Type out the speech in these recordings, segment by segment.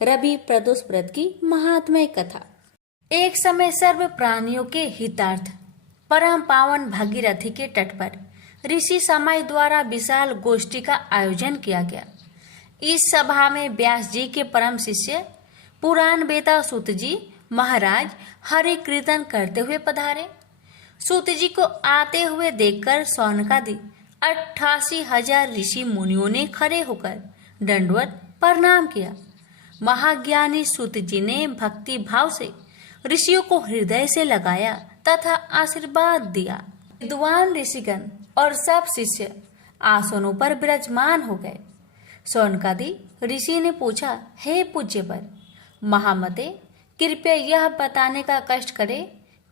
रवि प्रदोष व्रत की महात्म्य कथा। एक समय सर्व प्राणियों के हितार्थ परम पावन भागीरथी के तट पर ऋषि समाज द्वारा विशाल गोष्ठी का आयोजन किया गया। इस सभा में व्यास जी के परम शिष्य पुराण वेता सूत जी महाराज हरि कीर्तन करते हुए पधारे। सूत जी को आते हुए देखकर सौनकादि 88,000 ऋषि मुनियों ने खड़े होकर दंडवत प्रणाम किया। महाज्ञानी सूत जी ने भक्ति भाव से ऋषियों को हृदय से लगाया तथा आशीर्वाद दिया। विद्वान ऋषिगण और सब शिष्य आसनों पर विराजमान हो गए। सौनकादि ऋषि ने पूछा, हे पूज्यवर महामते, कृपया यह बताने का कष्ट करे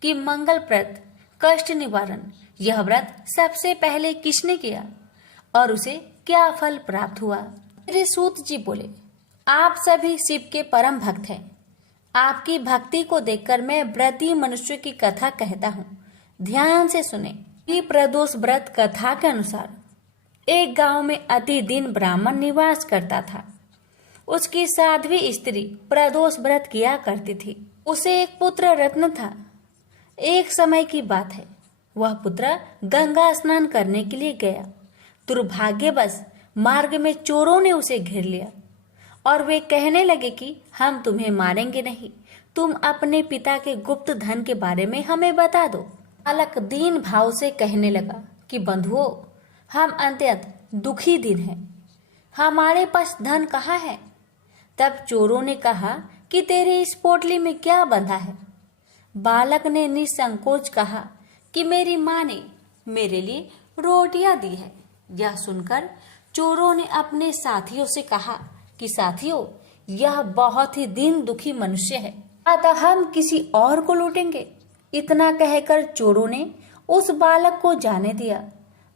कि मंगलप्रद कष्ट निवारण यह व्रत सबसे पहले किसने किया और उसे क्या फल प्राप्त हुआ। मेरे सूत जी बोले, आप सभी शिव के परम भक्त हैं। आपकी भक्ति को देखकर मैं व्रती मनुष्य की कथा कहता हूँ, ध्यान से सुने। प्रदोष व्रत कथा के अनुसार एक गांव में अति दीन ब्राह्मण निवास करता था। उसकी साध्वी स्त्री प्रदोष व्रत किया करती थी। उसे एक पुत्र रत्न था। एक समय की बात है, वह पुत्र गंगा स्नान करने के लिए गया। दुर्भाग्यवश मार्ग में चोरों ने उसे घेर लिया और वे कहने लगे कि हम तुम्हें मारेंगे नहीं, तुम अपने पिता के गुप्त धन के बारे में हमें बता दो। बालक दीन भाव से कहने लगा कि बंधुओं, हम अत्यंत दुखी दिन हैं, हमारे पास धन कहाँ है। तब चोरों ने कहा कि तेरे इस पोटली में क्या बंधा है। बालक ने निसंकोच कहा कि मेरी माँ ने मेरे लिए रोटियां दी है। यह सुनकर चोरों ने अपने साथियों से कहा कि साथियों, यह बहुत ही दीन दुखी मनुष्य है, अतः हम किसी और को लूटेंगे। इतना कहकर चोरों ने उस बालक को जाने दिया।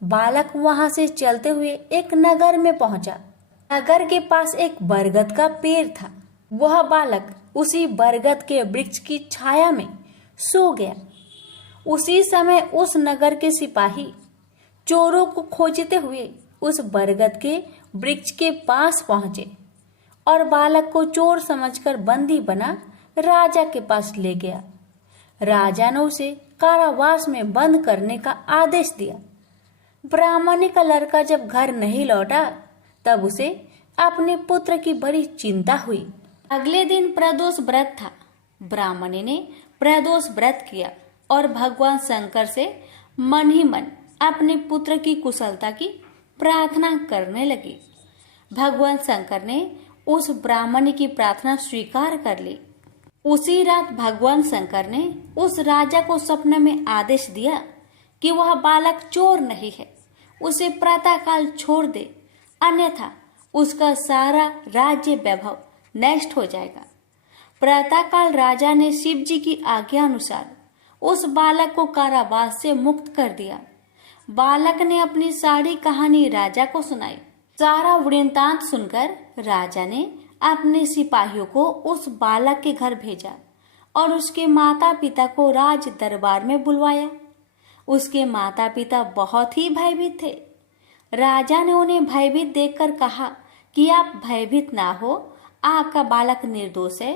बालक वहां से चलते हुए एक नगर में पहुंचा। नगर के पास एक बरगद का पेड़ था। वह बालक उसी बरगद के वृक्ष की छाया में सो गया। उसी समय उस नगर के सिपाही चोरों को खोजते हुए उस बरगद के वृक्ष के पास पहुंचे और बालक को चोर समझकर बंदी बना राजा के पास ले गया। राजा ने उसे कारावास में बंद करने का आदेश दिया। ब्राह्मणी का लड़का जब घर नहीं लौटा तब उसे अपने पुत्र की बड़ी चिंता हुई। अगले दिन प्रदोष व्रत था। ब्राह्मणी ने प्रदोष व्रत किया और भगवान शंकर से मन ही मन अपने पुत्र की कुशलता की प्रार्थना करने लगी। भगवान शंकर ने उस ब्राह्मणी की प्रार्थना स्वीकार कर ली। उसी रात भगवान शंकर ने उस राजा को सपने में आदेश दिया कि वह बालक चोर नहीं है, उसे प्रातःकाल छोड़ दे, अन्यथा उसका सारा राज्य वैभव नष्ट हो जाएगा। प्रातःकाल राजा ने शिव जी की आज्ञा अनुसार उस बालक को कारावास से मुक्त कर दिया। बालक ने अपनी सारी कहानी राजा को सुनाई। सारा वृत्तांत सुनकर राजा ने अपने सिपाहियों को उस बालक के घर भेजा और उसके माता पिता को राज दरबार में बुलवाया। उसके माता पिता बहुत ही भयभीत थे। राजा ने उन्हें भयभीत देखकर कहा कि आप भयभीत ना हो, आपका बालक निर्दोष है।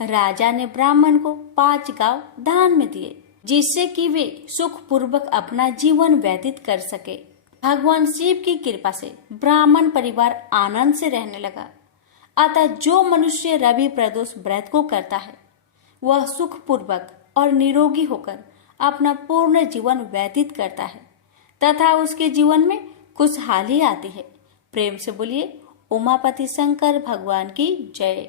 राजा ने ब्राह्मण को 5 गांव दान में दिए, जिससे कि वे सुखपूर्वक अपना जीवन व्यतीत कर सके। भगवान शिव की कृपा से ब्राह्मण परिवार आनंद से रहने लगा। अतः जो मनुष्य रवि प्रदोष व्रत को करता है वह सुखपूर्वक और निरोगी होकर अपना पूर्ण जीवन व्यतीत करता है तथा उसके जीवन में खुशहाली आती है। प्रेम से बोलिए उमापति शंकर भगवान की जय।